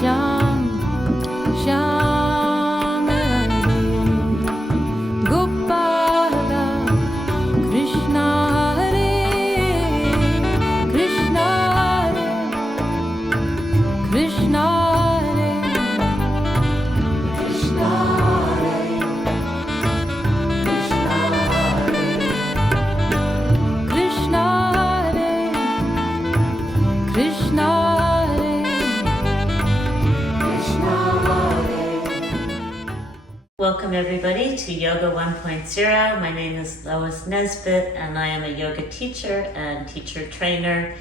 Shyam, Shyam Radhe, Gopala, Krishna Hare, Krishna Hare, Krishna Hare, Krishna Hare, Krishna Hare, Krishna Hare, Krishna Hare. Welcome everybody to Yoga 1.0. My name is Lois Nesbitt and I am a yoga teacher and teacher trainer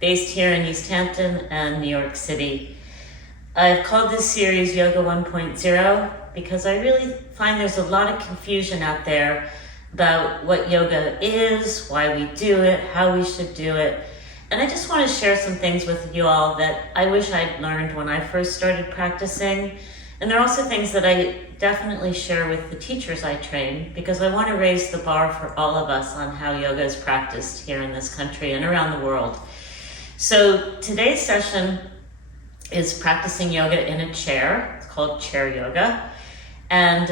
based here in East Hampton and New York City. I've called this series Yoga 1.0 because I really find there's a lot of confusion out there about what yoga is, why we do it, how we should do it. And I just want to share some things with you all that I wish I'd learned when I first started practicing. And there are also things that I definitely share with the teachers I train because I want to raise the bar for all of us on how yoga is practiced here in this country and around the world. So today's session is practicing yoga in a chair. It's called chair yoga. And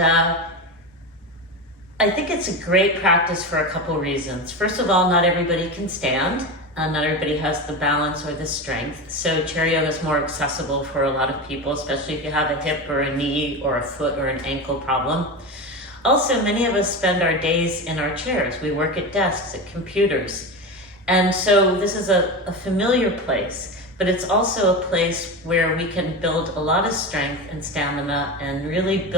I think it's a great practice for a couple reasons. First of all, not everybody can stand. Not everybody has the balance or the strength. So chair yoga is more accessible for a lot of people, especially if you have a hip or a knee or a foot or an ankle problem. Also, many of us spend our days in our chairs. We work at desks, at computers. And so this is a familiar place, but it's also a place where we can build a lot of strength and stamina and really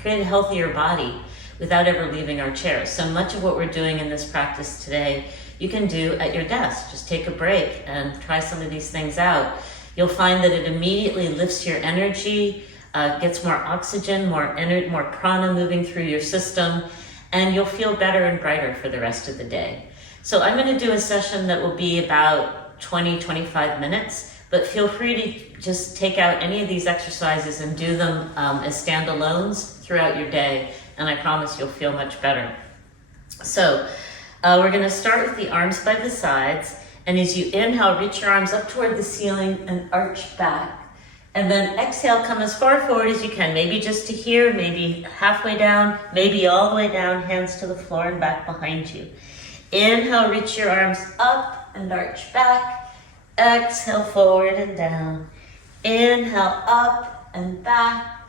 create a healthier body without ever leaving our chairs. So much of what we're doing in this practice today you can do at your desk. Just take a break and try some of these things out. You'll find that it immediately lifts your energy, gets more oxygen, more prana moving through your system, and you'll feel better and brighter for the rest of the day. So I'm going to do a session that will be about 20-25 minutes, but feel free to just take out any of these exercises and do them as standalones throughout your day, and I promise you'll feel much better. So we're going to start with the arms by the sides, and as you inhale, reach your arms up toward the ceiling and arch back. And then exhale, come as far forward as you can, maybe just to here, maybe halfway down, maybe all the way down, hands to the floor and back behind you. Inhale, reach your arms up and arch back. Exhale, forward and down. Inhale, up and back.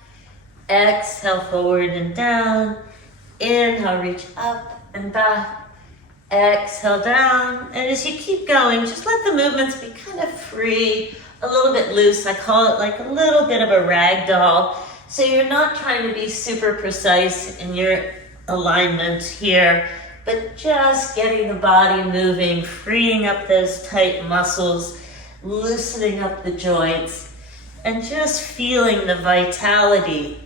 Exhale, forward and down. Inhale, reach up and back. Exhale down, and as you keep going, just let the movements be kind of free, a little bit loose. I call it like a little bit of a rag doll. So you're not trying to be super precise in your alignment here, but just getting the body moving, freeing up those tight muscles, loosening up the joints, and just feeling the vitality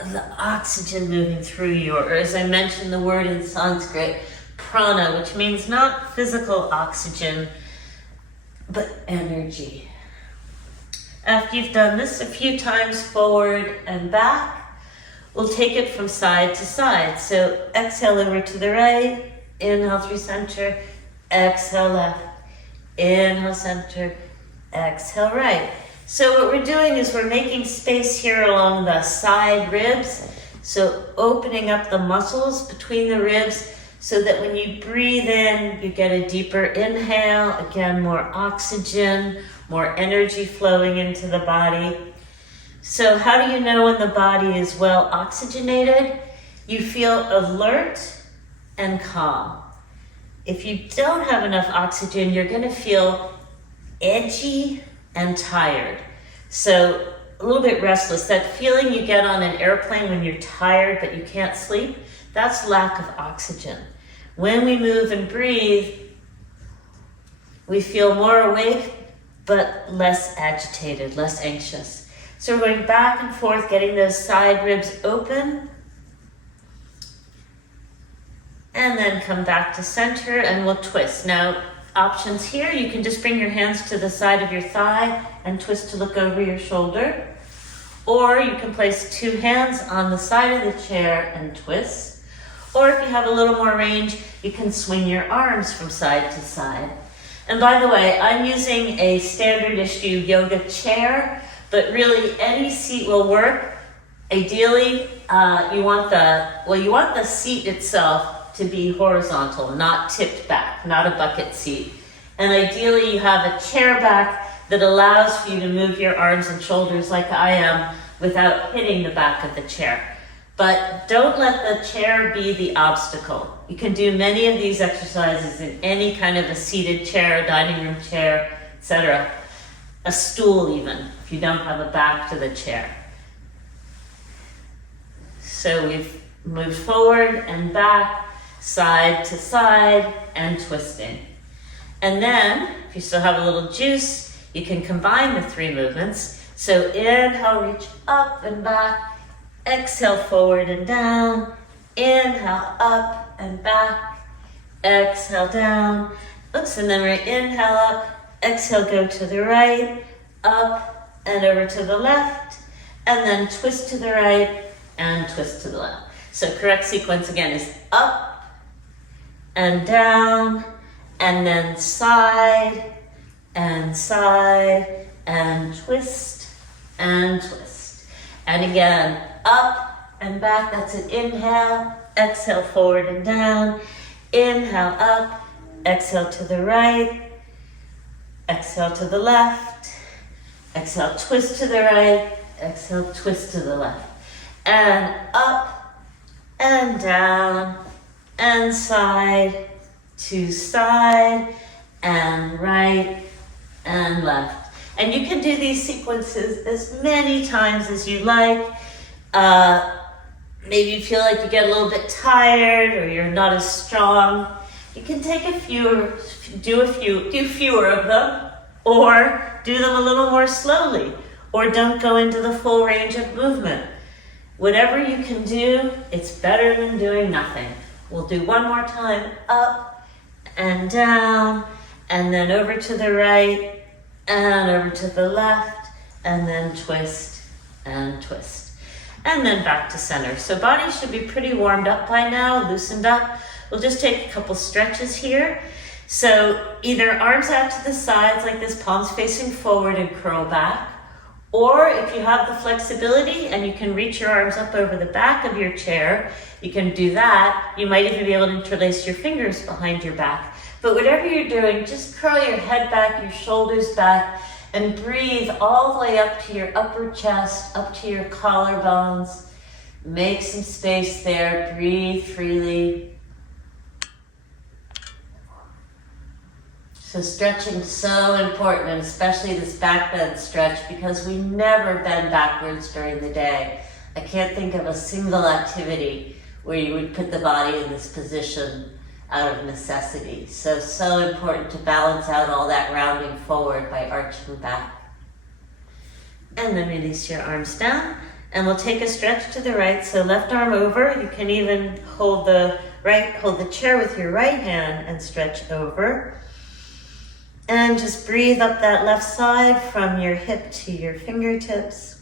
of the oxygen moving through you, or as I mentioned the word in Sanskrit, prana, which means not physical oxygen, but energy. After you've done this a few times forward and back, we'll take it from side to side. So exhale over to the right, inhale through center, exhale left, inhale center, exhale right. So what we're doing is we're making space here along the side ribs. So opening up the muscles between the ribs so that when you breathe in, you get a deeper inhale. Again, more oxygen, more energy flowing into the body. So how do you know when the body is well oxygenated? You feel alert and calm. If you don't have enough oxygen, you're going to feel edgy and tired. So a little bit restless. That feeling you get on an airplane when you're tired but you can't sleep, that's lack of oxygen. When we move and breathe, we feel more awake but less agitated, less anxious. So we're going back and forth, getting those side ribs open. And then come back to center and we'll twist. Now, options here, you can just bring your hands to the side of your thigh and twist to look over your shoulder. Or you can place two hands on the side of the chair and twist. Or if you have a little more range, you can swing your arms from side to side. And by the way, I'm using a standard issue yoga chair, but really any seat will work. Ideally, you want the seat itself to be horizontal, not tipped back, not a bucket seat. And ideally you have a chair back that allows for you to move your arms and shoulders like I am without hitting the back of the chair. But don't let the chair be the obstacle. You can do many of these exercises in any kind of a seated chair, a dining room chair, etc. A stool even, if you don't have a back to the chair. So we've moved forward and back, side to side, and twisting. And then, if you still have a little juice, you can combine the 3 movements. So inhale, reach up and back. Exhale, forward and down. Inhale, up and back. Exhale, down. Oops, and then we're inhale up. Exhale, go to the right. Up and over to the left. And then twist to the right and twist to the left. So correct sequence again is up and down. And then side and twist and twist. And again, up and back, that's an inhale, exhale, forward and down, inhale up, exhale to the right, exhale to the left, exhale, twist to the right, exhale, twist to the left, and up and down, and side to side, and right and left. And you can do these sequences as many times as you like. Maybe you feel like you get a little bit tired or you're not as strong. You can take do fewer of them, or do them a little more slowly, or don't go into the full range of movement. Whatever you can do, it's better than doing nothing. We'll do one more time, up and down, and then over to the right, and over to the left, and then twist and twist. And then back to center. So body should be pretty warmed up by now, loosened up. We'll just take a couple stretches here. So either arms out to the sides like this, palms facing forward and curl back. Or if you have the flexibility and you can reach your arms up over the back of your chair, you can do that. You might even be able to interlace your fingers behind your back. But whatever you're doing, just curl your head back, your shoulders back, and breathe all the way up to your upper chest, up to your collarbones. Make some space there, breathe freely. So stretching is so important, and especially this back bend stretch, because we never bend backwards during the day. I can't think of a single activity where you would put the body in this position out of necessity. So important to balance out all that rounding forward by arching back. And then release your arms down, and we'll take a stretch to the right. So left arm over, you can even hold the chair with your right hand and stretch over. And just breathe up that left side from your hip to your fingertips.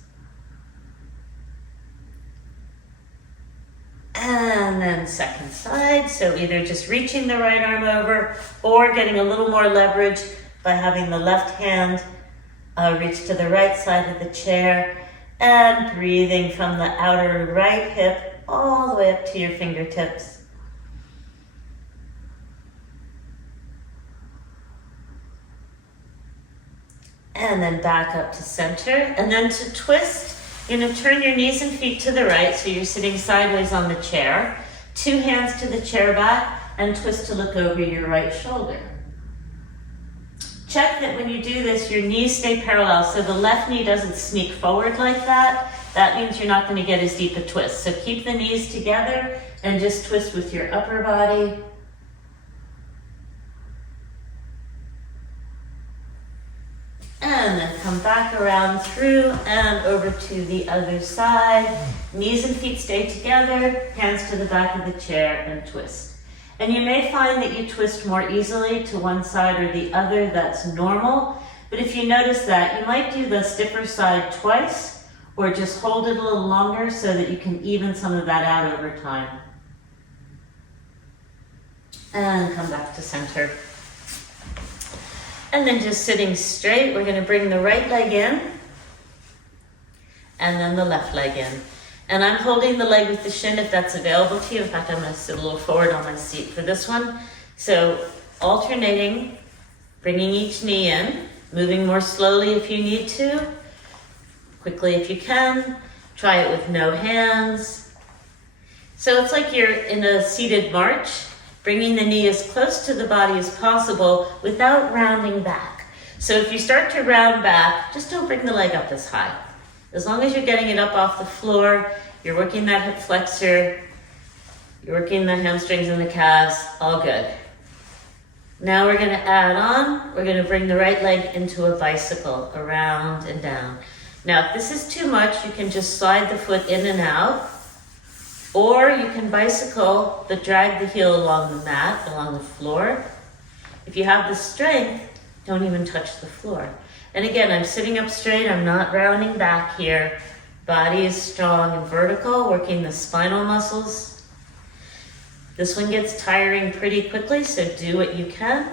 And then second side, so either just reaching the right arm over or getting a little more leverage by having the left hand reach to the right side of the chair, and breathing from the outer right hip all the way up to your fingertips. And then back up to center. And then to twist, you're going to turn your knees and feet to the right, so you're sitting sideways on the chair. 2 hands to the chair back, and twist to look over your right shoulder. Check that when you do this, your knees stay parallel, so the left knee doesn't sneak forward like that. That means you're not going to get as deep a twist. So keep the knees together and just twist with your upper body. And then come back around through and over to the other side. Knees and feet stay together, hands to the back of the chair, and twist. And you may find that you twist more easily to one side or the other. That's normal. But if you notice that, you might do the stiffer side twice, or just hold it a little longer so that you can even some of that out over time. And come back to center. And then just sitting straight, we're gonna bring the right leg in and then the left leg in. And I'm holding the leg with the shin if that's available to you. In fact, I'm gonna sit a little forward on my seat for this one. So alternating, bringing each knee in, moving more slowly if you need to, quickly if you can. Try it with no hands. So it's like you're in a seated march, bringing the knee as close to the body as possible without rounding back. So if you start to round back, just don't bring the leg up as high. As long as you're getting it up off the floor, you're working that hip flexor, you're working the hamstrings and the calves, all good. Now we're gonna add on, we're gonna bring the right leg into a bicycle, around and down. Now if this is too much, you can just slide the foot in and out, or you can bicycle, but drag the heel along the mat, along the floor. If you have the strength, don't even touch the floor. And again, I'm sitting up straight, I'm not rounding back here. Body is strong and vertical, working the spinal muscles. This one gets tiring pretty quickly, so do what you can.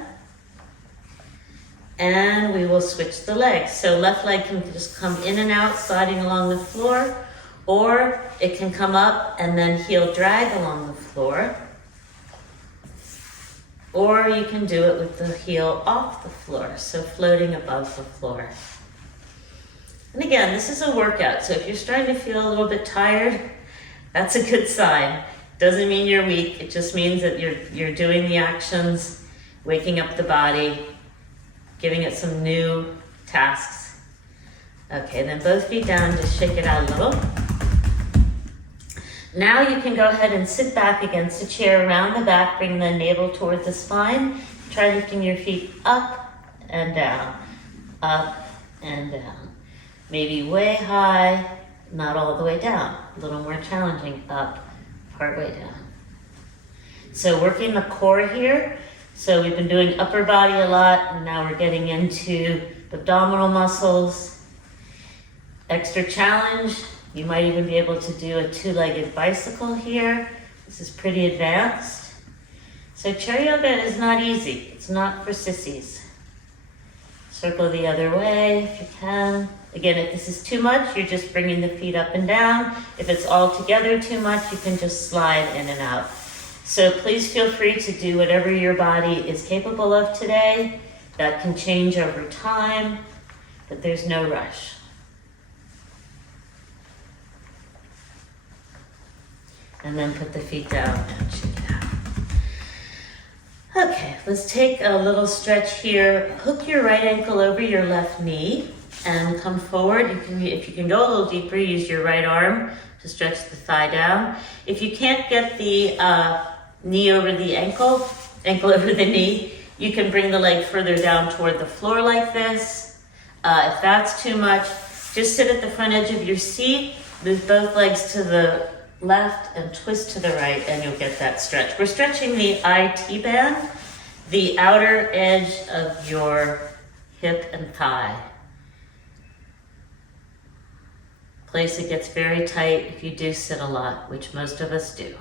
And we will switch the legs. So left leg can just come in and out, sliding along the floor, or it can come up and then heel drag along the floor. Or you can do it with the heel off the floor, so floating above the floor. And again, this is a workout, so if you're starting to feel a little bit tired, that's a good sign. Doesn't mean you're weak, it just means that you're doing the actions, waking up the body, giving it some new tasks. Okay, then both feet down, just shake it out a little. Now you can go ahead and sit back against a chair, around the back, bring the navel toward the spine. Try lifting your feet up and down, up and down. Maybe way high, not all the way down. A little more challenging, up, part way down. So working the core here. So we've been doing upper body a lot, and now we're getting into abdominal muscles. Extra challenge. You might even be able to do a two-legged bicycle here. This is pretty advanced. So chair yoga is not easy. It's not for sissies. Circle the other way if you can. Again, if this is too much, you're just bringing the feet up and down. If it's all together too much, you can just slide in and out. So please feel free to do whatever your body is capable of today. That can change over time, but there's no rush. And then put the feet down and shake it out. Okay, let's take a little stretch here. Hook your right ankle over your left knee and come forward. If you can go a little deeper, use your right arm to stretch the thigh down. If you can't get the knee over the ankle over the knee, you can bring the leg further down toward the floor like this. If that's too much, just sit at the front edge of your seat, move both legs to the left and twist to the right, and you'll get that stretch. We're stretching the IT band, the outer edge of your hip and thigh. Place it gets very tight if you do sit a lot, which most of us do.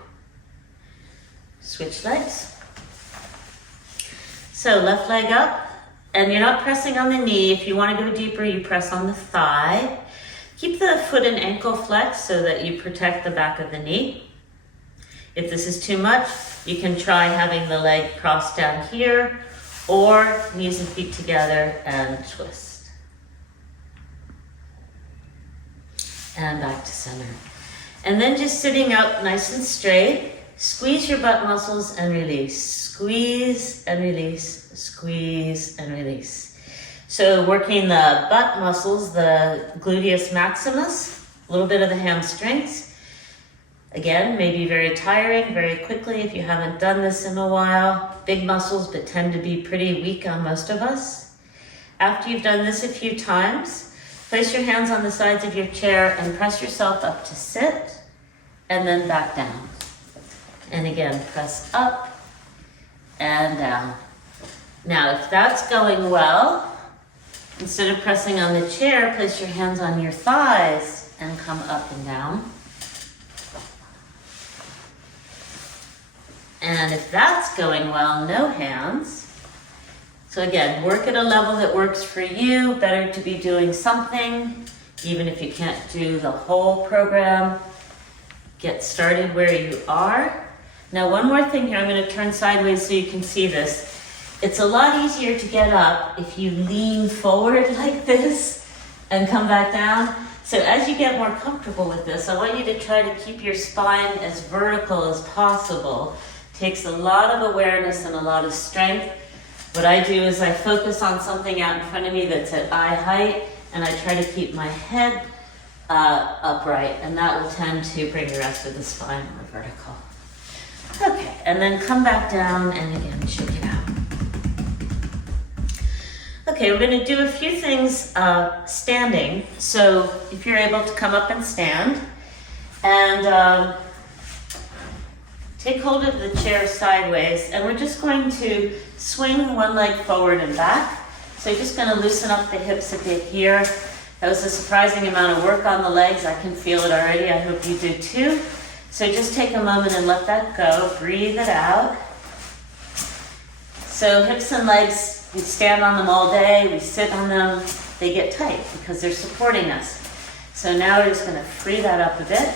Switch legs. So left leg up, and you're not pressing on the knee. If you want to go deeper, you press on the thigh. Keep the foot and ankle flexed so that you protect the back of the knee. If this is too much, you can try having the leg crossed down here, or knees and feet together and twist. And back to center. And then just sitting up nice and straight, squeeze your butt muscles and release. Squeeze and release, squeeze and release. So working the butt muscles, the gluteus maximus, a little bit of the hamstrings. Again, maybe very tiring, very quickly if you haven't done this in a while. Big muscles, but tend to be pretty weak on most of us. After you've done this a few times, place your hands on the sides of your chair and press yourself up to sit, and then back down. And again, press up and down. Now, if that's going well, instead of pressing on the chair, place your hands on your thighs and come up and down. And if that's going well, no hands. So again, work at a level that works for you. Better to be doing something, even if you can't do the whole program. Get started where you are. Now, one more thing here, I'm going to turn sideways so you can see this. It's a lot easier to get up if you lean forward like this and come back down. So as you get more comfortable with this, I want you to try to keep your spine as vertical as possible. It takes a lot of awareness and a lot of strength. What I do is I focus on something out in front of me that's at eye height, and I try to keep my head upright, and that will tend to bring the rest of the spine more vertical. Okay, and then come back down and again, shake it out. Okay, we're going to do a few things standing. So if you're able to come up and stand, and take hold of the chair sideways, and we're just going to swing one leg forward and back. So you're just going to loosen up the hips a bit here. That was a surprising amount of work on the legs. I can feel it already. I hope you do too. So just take a moment and let that go. Breathe it out. So hips and legs, we stand on them all day. We sit on them. They get tight because they're supporting us. So now we're just going to free that up a bit.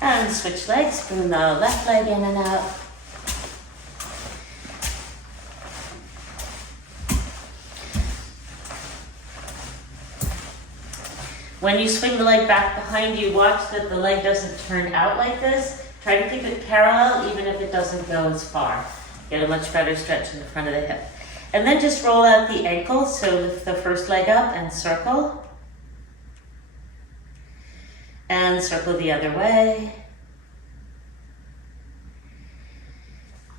And switch legs, bring the left leg in and out. When you swing the leg back behind you, watch that the leg doesn't turn out like this. Try to keep it parallel even if it doesn't go as far. Get a much better stretch in the front of the hip. And then just roll out the ankle, so lift the first leg up and circle. And circle the other way.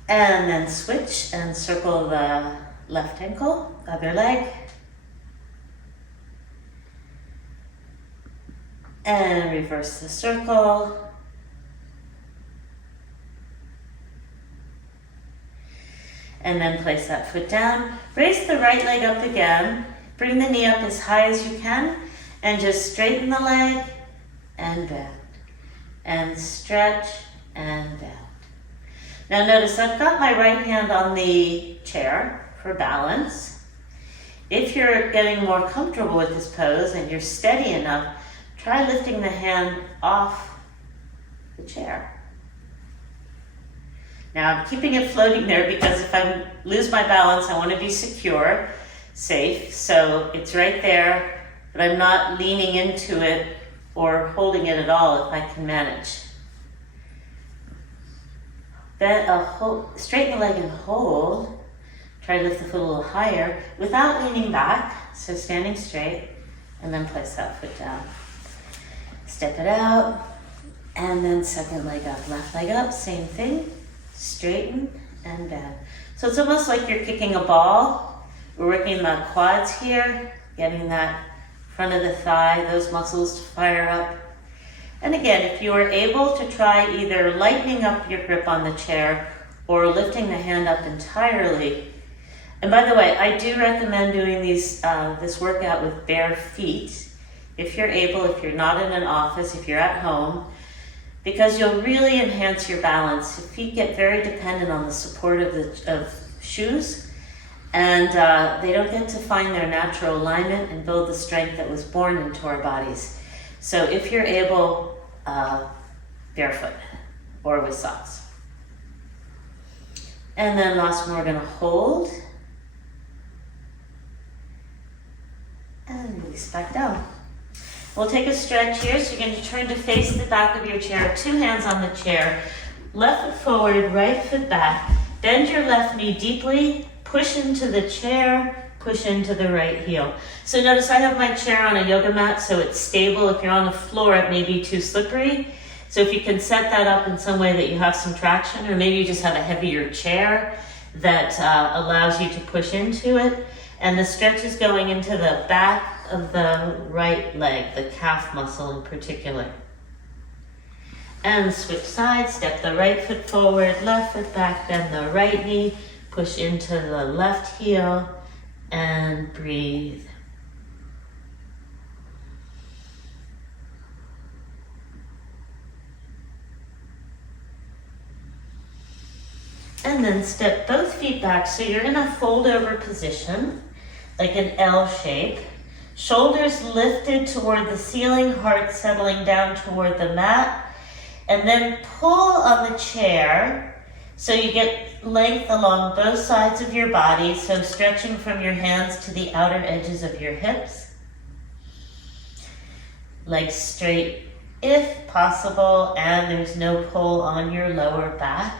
And then switch and circle the left ankle, other leg. And reverse the circle. And then place that foot down. Raise the right leg up again. Bring the knee up as high as you can. And just straighten the leg and bend. And stretch and bend. Now notice I've got my right hand on the chair for balance. If you're getting more comfortable with this pose and you're steady enough, try lifting the hand off the chair. Now I'm keeping it floating there because if I lose my balance, I want to be secure, safe. So it's right there, but I'm not leaning into it or holding it at all if I can manage. Then straighten the leg and hold. Try to lift the foot a little higher without leaning back, so standing straight, and then place that foot down. Step it out, and then second leg up, left leg up, same thing, straighten and bend. So it's almost like you're kicking a ball. We're working the quads here, getting that front of the thigh, those muscles to fire up. And again, if you are able to try either lightening up your grip on the chair or lifting the hand up entirely. And by the way, I do recommend doing this workout with bare feet. If you're able, if you're not in an office, if you're at home, because you'll really enhance your balance. Your feet get very dependent on the support of shoes, and they don't get to find their natural alignment and build the strength that was born into our bodies. So if you're able, barefoot or with socks. And then last one, we're gonna hold. And release back down. We'll take a stretch here. So you're going to turn to face the back of your chair, 2 hands on the chair, left foot forward, right foot back. Bend your left knee deeply, push into the chair, push into the right heel. So notice I have my chair on a yoga mat, so it's stable. If you're on the floor, it may be too slippery. So if you can set that up in some way that you have some traction, or maybe you just have a heavier chair that allows you to push into it. And the stretch is going into the back of the right leg, the calf muscle in particular. And switch sides, step the right foot forward, left foot back, bend the right knee, push into the left heel, and breathe. And then step both feet back. So you're in a fold over position, like an L shape. Shoulders lifted toward the ceiling, heart settling down toward the mat. And then pull on the chair so you get length along both sides of your body. So stretching from your hands to the outer edges of your hips. Legs straight if possible, and there's no pull on your lower back.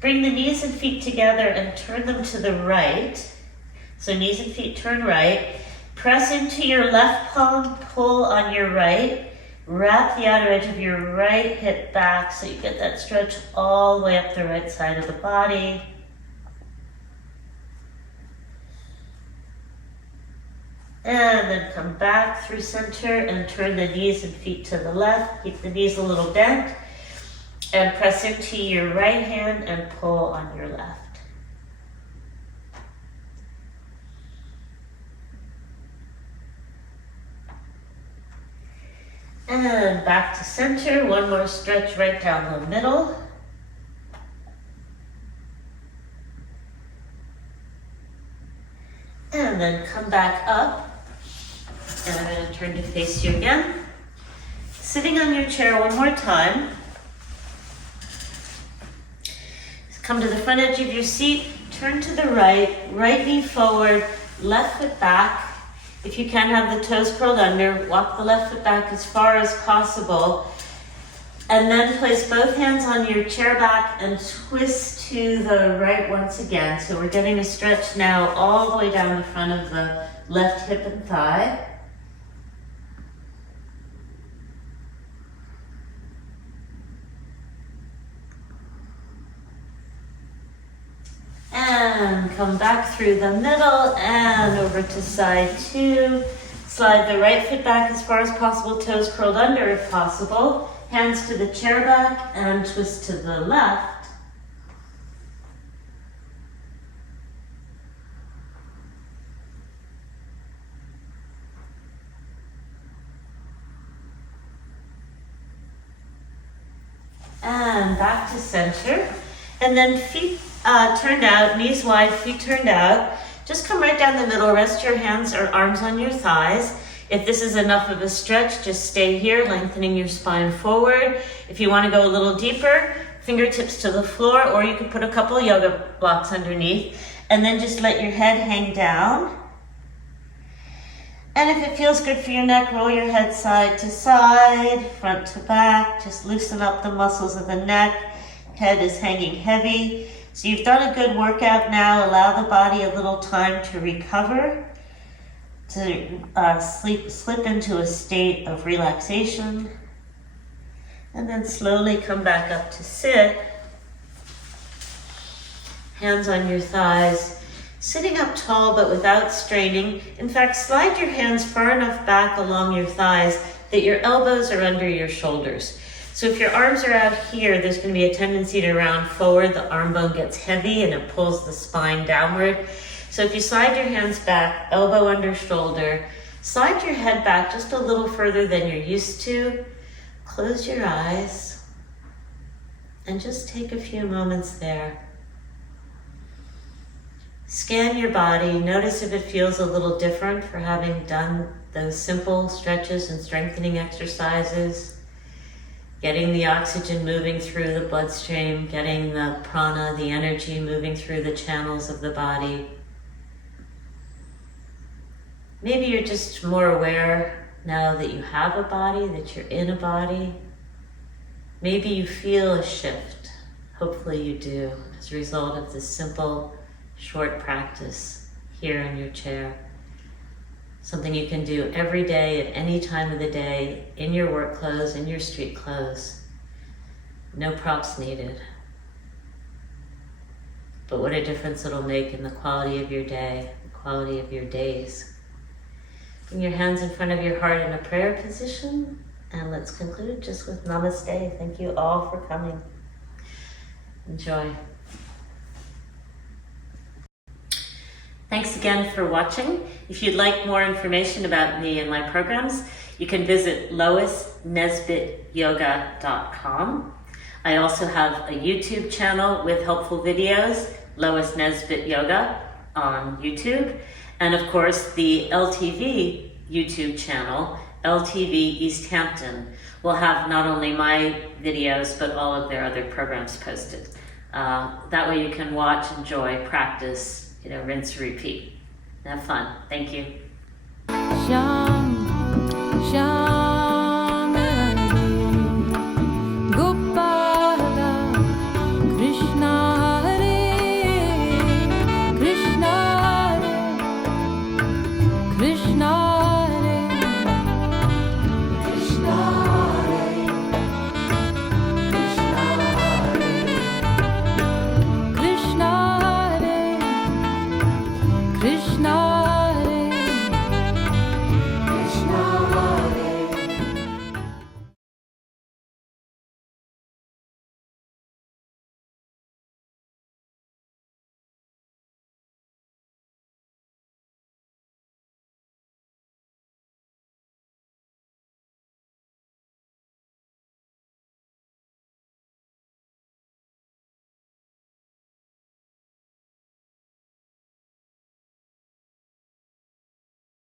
Bring the knees and feet together and turn them to the right. So knees and feet turn right. Press into your left palm, pull on your right. Wrap the outer edge of your right hip back so you get that stretch all the way up the right side of the body. And then come back through center and turn the knees and feet to the left. Keep the knees a little bent. And press into your right hand and pull on your left. And back to center. One more stretch right down the middle. And then come back up. And I'm going to turn to face you again. Sitting on your chair one more time. Come to the front edge of your seat, turn to the right, right knee forward, left foot back. If you can, have the toes curled under, walk the left foot back as far as possible. And then place both hands on your chair back and twist to the right once again. So we're getting a stretch now all the way down the front of the left hip and thigh. And come back through the middle and over to side two. Slide the right foot back as far as possible, toes curled under if possible. Hands to the chair back and twist to the left. And back to center. And then feet turned out, knees wide, feet turned out. Just come right down the middle, rest your hands or arms on your thighs. If this is enough of a stretch, just stay here, lengthening your spine forward. If you want to go a little deeper, fingertips to the floor, or you could put a couple yoga blocks underneath, and then just let your head hang down. And if it feels good for your neck, roll your head side to side, front to back. Just loosen up the muscles of the neck. Head is hanging heavy. So you've done a good workout now. Allow the body a little time to recover, to slip into a state of relaxation. And then slowly come back up to sit. Hands on your thighs. Sitting up tall but without straining. In fact, slide your hands far enough back along your thighs that your elbows are under your shoulders. So if your arms are out here, there's going to be a tendency to round forward. The arm bone gets heavy and it pulls the spine downward. So if you slide your hands back, elbow under shoulder, slide your head back just a little further than you're used to. Close your eyes and just take a few moments there. Scan your body. Notice if it feels a little different for having done those simple stretches and strengthening exercises. Getting the oxygen moving through the bloodstream, getting the prana, the energy moving through the channels of the body. Maybe you're just more aware now that you have a body, that you're in a body. Maybe you feel a shift. Hopefully you do, as a result of this simple, short practice here in your chair. Something you can do every day at any time of the day, in your work clothes, in your street clothes. No props needed. But what a difference it'll make in the quality of your day, the quality of your days. Bring your hands in front of your heart in a prayer position, and let's conclude just with namaste. Thank you all for coming. Enjoy. Thanks again for watching. If you'd like more information about me and my programs, you can visit loisnesbittyoga.com. I also have a YouTube channel with helpful videos, Lois Nesbitt Yoga on YouTube. And of course, the LTV YouTube channel, LTV East Hampton, will have not only my videos, but all of their other programs posted. That way you can watch, enjoy, practice, rinse, repeat. Have fun. Thank you. Shanti.